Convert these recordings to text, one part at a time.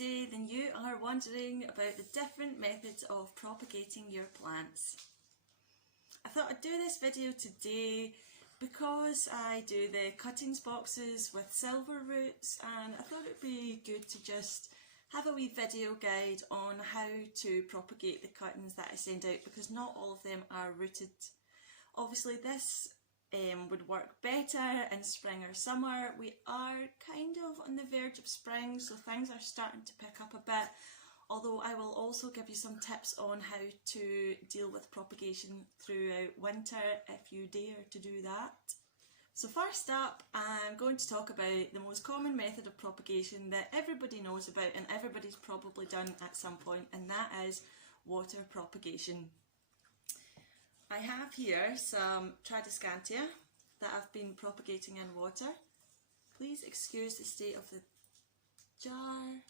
today, then you are wondering about the different methods of propagating your plants. I thought I'd do this video today because I do the cuttings boxes with silver roots, and I thought it'd be good to just have a wee video guide on how to propagate the cuttings that I send out, because not all of them are rooted. Obviously this would work better in spring or summer. We are kind of on the verge of spring, so things are starting to pick up a bit, although I will also give you some tips on how to deal with propagation throughout winter if you dare to do that. So first up, I'm going to talk about the most common method of propagation that everybody knows about and everybody's probably done at some point, and that is water propagation. I have here some Tradiscantia that I've been propagating in water. Please excuse the state of the jar,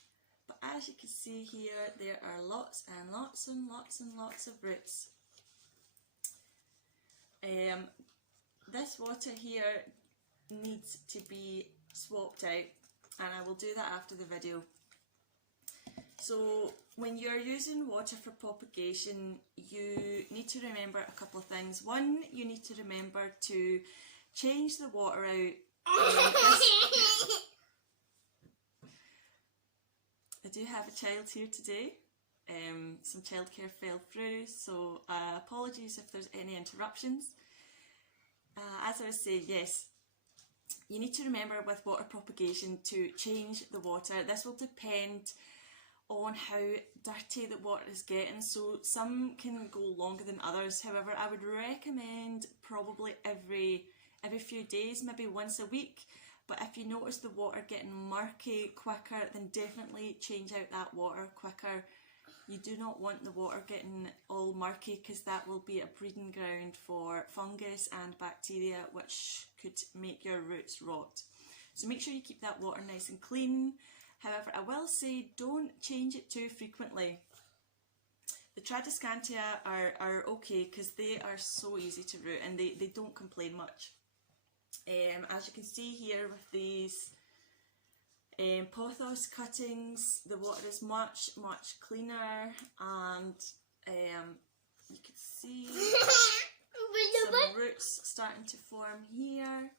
but as you can see here, there are lots and lots and lots and lots of roots. This water here needs to be swapped out, and I will do that after the video. So when you're using water for propagation, you need to remember a couple of things. One, you need to remember to change the water out. I do have a child here today. Some childcare fell through, so apologies if there's any interruptions. As I was saying, yes, you need to remember with water propagation to change the water. This will depend on how dirty the water is getting, so some can go longer than others. However, I would recommend probably every few days, maybe once a week. But if you notice the water getting murky quicker, then definitely change out that water quicker. You do not want the water getting all murky, because that will be a breeding ground for fungus and bacteria, which could make your roots rot. So make sure you keep that water nice and clean. However, I will say don't change it too frequently. The Tradiscantia are okay because they are so easy to root and they don't complain much. As you can see here with these pothos cuttings, the water is much cleaner, and you can see some roots starting to form here.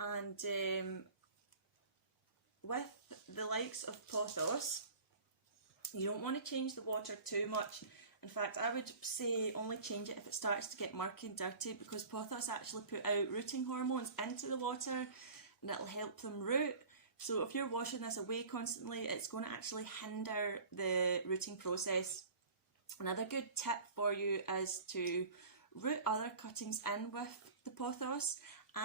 And with the likes of pothos, you don't want to change the water too much. In fact, I would say only change it if it starts to get murky and dirty, because pothos actually put out rooting hormones into the water and it'll help them root. So if you're washing this away constantly, it's going to actually hinder the rooting process. Another good tip for you is to root other cuttings in with the pothos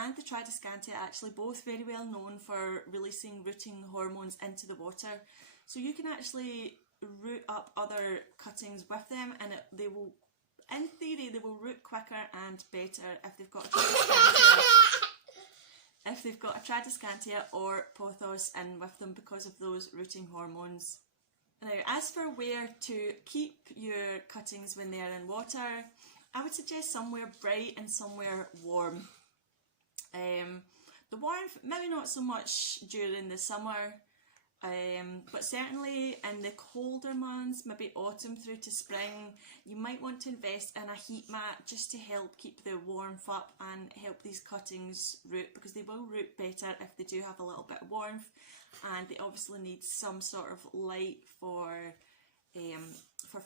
and the Tradiscantia, actually both very well known for releasing rooting hormones into the water. So you can actually root up other cuttings with them, and they will, in theory, they will root quicker and better if they've got a Tradiscantia, or pothos in with them, because of those rooting hormones. Now, as for where to keep your cuttings when they're in water, I would suggest somewhere bright and somewhere warm. The warmth, maybe not so much during the summer, but certainly in the colder months, maybe autumn through to spring, you might want to invest in a heat mat just to help keep the warmth up and help these cuttings root, because they will root better if they do have a little bit of warmth, and they obviously need some sort of light for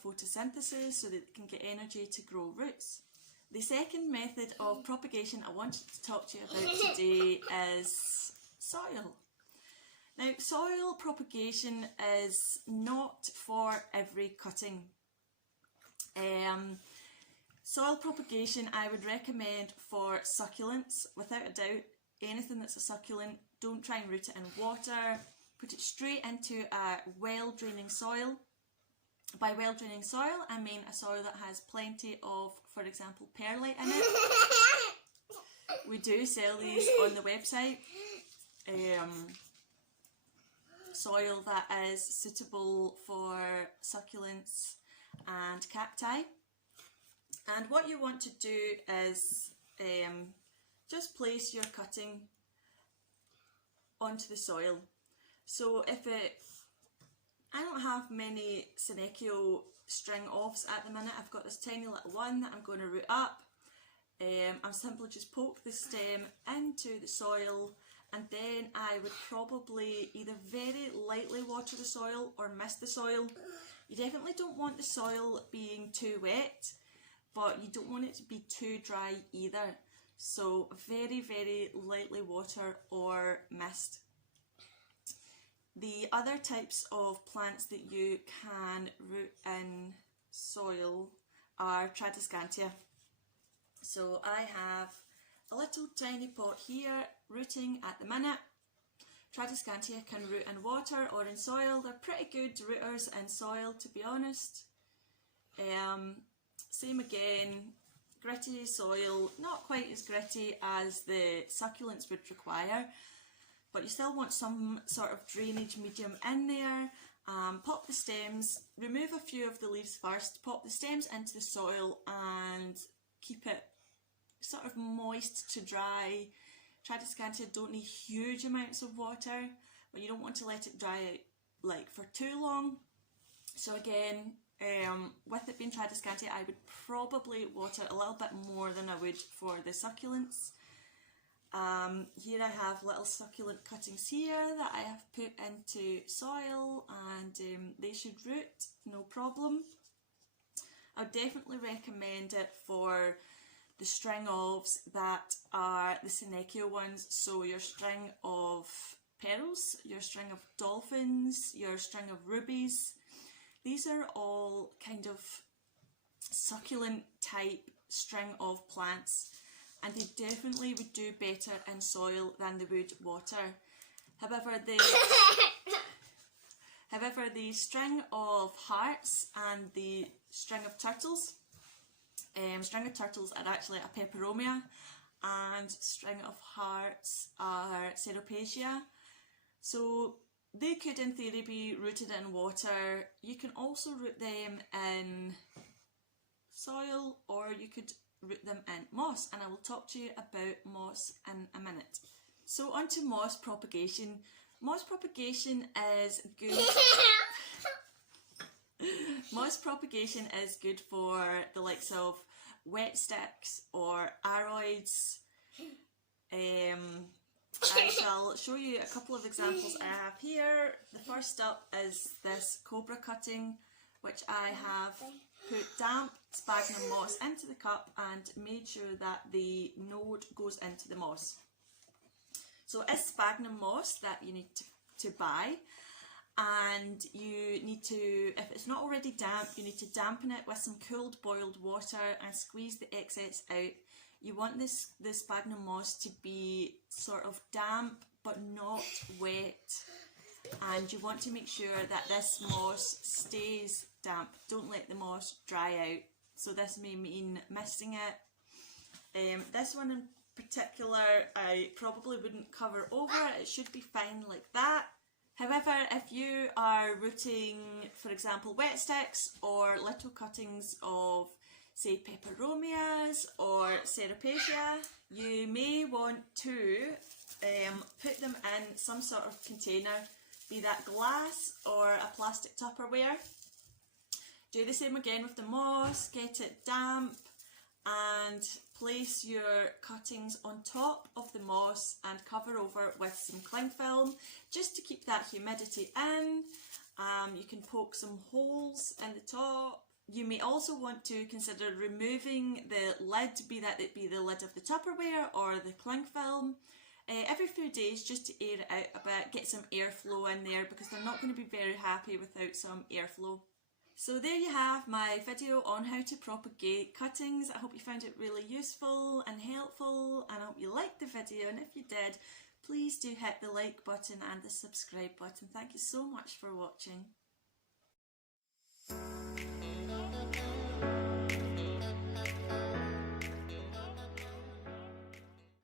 photosynthesis so that they can get energy to grow roots. The second method of propagation I wanted to talk to you about today is soil. Now, soil propagation is not for every cutting. Soil propagation I would recommend for succulents, without a doubt. Anything that's a succulent, don't try and root it in water. Put it straight into a well-draining soil. By well-draining soil, I mean a soil that has plenty of, for example, perlite in it. We do sell these on the website. Soil that is suitable for succulents and cacti. And what you want to do is just place your cutting onto the soil. So if it I don't have many Senecio string offs at the minute. I've got this tiny little one that I'm going to root up. I'm simply just poke the stem into the soil, and then I would probably either very lightly water the soil or mist the soil. You definitely don't want the soil being too wet, but you don't want it to be too dry either. So very, very lightly water or mist. The other types of plants that you can root in soil are Tradiscantia. So I have a little tiny pot here rooting at the minute. Tradiscantia can root in water or in soil. They're pretty good rooters in soil, to be honest. Same again, gritty soil, not quite as gritty as the succulents would require, but you still want some sort of drainage medium in there. Pop the stems, remove a few of the leaves first, pop the stems into the soil and keep it sort of moist to dry. Tradiscantia don't need huge amounts of water, but you don't want to let it dry out like for too long. So again, with it being Tradiscantia, I would probably water a little bit more than I would for the succulents. Here I have little succulent cuttings here that I have put into soil, and they should root, no problem. I would definitely recommend it for the string ofs that are the Senecio ones, so your string of pearls, your string of dolphins, your string of rubies. These are all kind of succulent type string of plants, and they definitely would do better in soil than they would water. However, the string of hearts and the string of turtles, string of turtles are actually a peperomia, and string of hearts are ceropegia. So they could in theory be rooted in water. You can also root them in soil, or you could root them in moss, and I will talk to you about moss in a minute. So on to moss propagation. Moss propagation is good. Moss propagation is good for the likes of wet sticks or aroids. I shall show you a couple of examples I have here. The first up is this cobra cutting, which I have put damp sphagnum moss into the cup and made sure that the node goes into the moss. So it's sphagnum moss that you need to buy, and you need to, if it's not already damp, you need to dampen it with some cooled boiled water and squeeze the excess out. You want the sphagnum moss to be sort of damp but not wet, and you want to make sure that this moss stays damp. Don't let the moss dry out. So this may mean misting it. This one in particular I probably wouldn't cover over. It should be fine like that. However, if you are rooting, for example, wet sticks or little cuttings of, say, peperomias or ceropegia, you may want to put them in some sort of container, be that glass or a plastic Tupperware. Do the same again with the moss, get it damp, and place your cuttings on top of the moss and cover over with some cling film just to keep that humidity in. You can poke some holes in the top. You may also want to consider removing the lid, be that it be the lid of the Tupperware or the cling film, every few days, just to air it out a bit, get some airflow in there, because they're not going to be very happy without some airflow. So there you have my video on how to propagate cuttings. I hope you found it really useful and helpful, and I hope you liked the video, and if you did, please do hit the like button and the subscribe button. Thank you so much for watching.